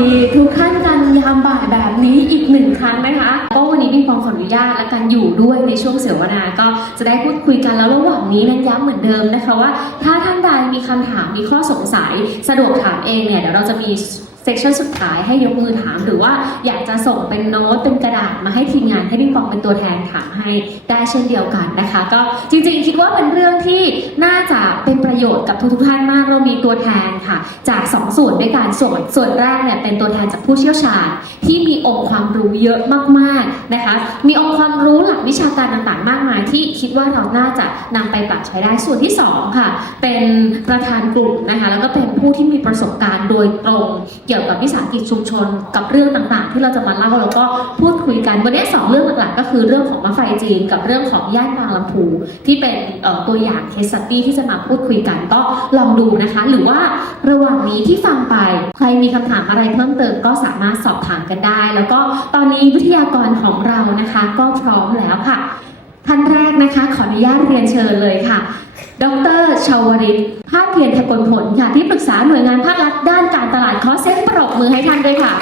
ดีทุกท่านกันยามบ่ายแบบนี้อีกหนึ่งครั้งนะคะก็วันนี้ปิงปองขออนุญาตและกันอยู่ด้วยในช่วงเสวนาก็จะได้พูดคุยกันแล้วระหว่างนี้นั้นย้ำเหมือนเดิมนะคะว่า ถ้าท่านใดมีคำถามมีข้อสงสัยสะดวกถามเองเนี่ยเดี๋ยวเราจะมีเซสชันสุดท้ายให้ยกมือถามหรือว่าอยากจะส่งเป็นโน้ตเป็นกระดาษมาให้ทีมงานให้ปิงปองเป็นตัวแทนถามให้ได้เช่นเดียวกันนะคะ ก็จริงๆ คิดว่าเป็นเรื่องที่น่าจะเป็นประโยชน์กับทุกๆท่านมากเรามีตัวแทน ส่วนด้วยกันส่วนส่วนแรกเนี่ยเป็นตัวแทนจากผู้เชี่ยวชาญ ที่มีองค์ความรู้เยอะมากๆนะคะ มีองค์ความรู้หลักวิชาการต่างๆ มากมาย ที่คิดว่าเราน่าจะนำไปปรับใช้ได้ส่วนที่สองค่ะ เป็นประธานกลุ่มนะคะแล้วก็เป็นผู้ที่มีประสบการณ์โดยตรง เกี่ยวกับวิสาหกิจชุมชนกับเรื่องต่างๆ ที่เราจะมาเล่าแล้วก็พูดคุยกันวันนี้สองเรื่องหลักๆก็คือเรื่องของมะไฟจีนกับเรื่องของย่านบางลำพูที่เป็นตัวอย่างเคสสตี้ที่จะมาพูดคุยกันก็ลองดูนะคะ หรือว่าระหว่างนี้ที่ฟังไป ใครมีคำถามอะไรเพิ่มเติมก็สามารถสอบถามกันได้ แล้วก็ตอนนี้วิทยากรของเรานะคะ ก็พร้อมแล้วค่ะ ท่านแรกนะคะ ขออนุญาตเรียนเชิญเลยค่ะ ดรชาวริตภาคเพียรทกลผลค่ะ ที่ปรึกษาหน่วยงานภาครัฐด้านการตลาดขอเซ็ตปรบมือให้ท่านด้วยค่ะ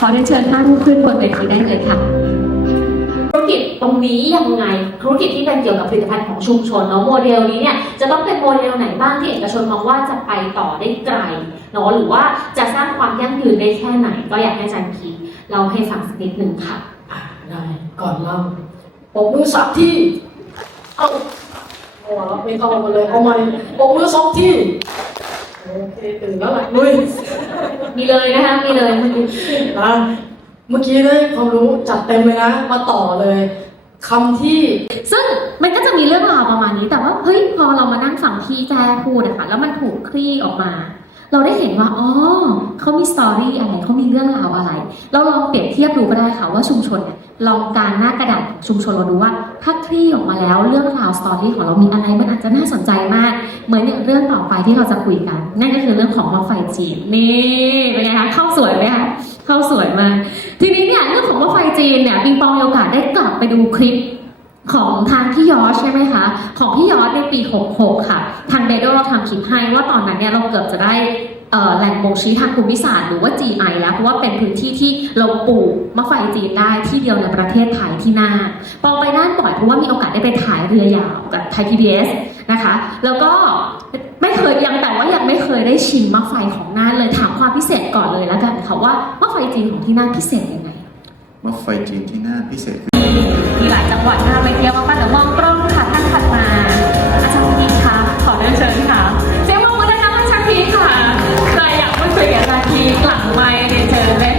ขอเรียนเชิญท่านขึ้นบนเวทีได้เลยค่ะ ตรงนี้ยังไงธุรกิจที่เป็นเกี่ยวกับผลิตภัณฑ์ของชุมชนเนาะโมเดลนี้เนี่ยจะต้องเป็นโมเดลไหนบ้างที่เอกชนมองว่าจะไปต่อได้ไกลเนาะหรือว่าจะสร้างความยั่งยืนได้แค่ไหน ก็อยากให้อาจารย์พีเราให้ฟังสักนิดหนึ่งค่ะอะได้ก่อนเล่าปกมือสักที่เอาโอ้เราไม่เข้ามาเลยเอาใหม่ปกมือสองที่โอเคตื่นแล้วแหละลุยมีเลยนะคะมีเลยเมื่อกี้นะเมื่อกี้ได้ความรู้จัดเต็มเลยนะ มาต่อเลย คำที่ ซึ่งมันก็จะมีเรื่องราวประมาณนี้ แต่ว่าเฮ้ยพอเรามานั่งฟังพี่แจ้พูดอะคะแล้วมันถูกคลี่ออกมา เราได้เห็นว่าอ๋อเขามีสตอรี่อะไรเขามีเรื่องราวอะไร เราลองเปรียบเทียบดูก็ได้ค่ะว่าชุมชนเนี่ยลองการหน้ากระดาษของชุมชนเราดูว่า ถ้าคลี่ออกมาแล้วเรื่องราวสตอรี่ของเรามีอะไรมันอาจจะน่าสนใจมาก เหมือนอย่างเรื่องต่อไปที่เราจะคุยกัน นั่นก็คือเรื่องของมะไฟจีนนี่เป็นไงคะเข้าสวยไหมคะเข้าสวยมากทีนี้เนี่ยเรื่องของมะไฟ จีนเนี่ยปิงปองมีโอกาสได้กลับไปดูคลิปของทางพี่ยอชใช่ไหมคะ ของพี่ยอชในปี 66 ค่ะ ทางเดโดเราทำคลิปให้ว่าตอนนั้นเนี่ยเราเกือบจะได้แหล่งบ่งชี้ทางภูมิศาสตร์หรือว่า GI แล้ว เพราะว่าเป็นพื้นที่ที่เราปลูกมะไฟจีนได้ที่เดียวในประเทศไทยที่น่านปองไปน่านบ่อยเพราะว่ามีโอกาสได้ไปถ่ายเรือยาวกับไทย PBS นะคะ แล้วก็ไม่เคยยังแต่ว่ายังไม่เคยได้ชิมมะไฟของน่านเลยถามความพิเศษก่อนเลยแล้วกันค่ะว่ามะไฟจีนของที่น่านพิเศษยัง รถไฟจีนที่น่าพิเศษมีหลายจังหวัดน่าไปเที่ยวมากๆเดี๋ยวมองกล้องค่ะท่านถัดมา อาจารย์พีค่ะขอเรียนเชิญค่ะเสียงปมือต้อนรับอาจารย์พีค่ะใครอยากพูดคุยกับอาจารย์พีหลังไมค์เรียนเชิญเลย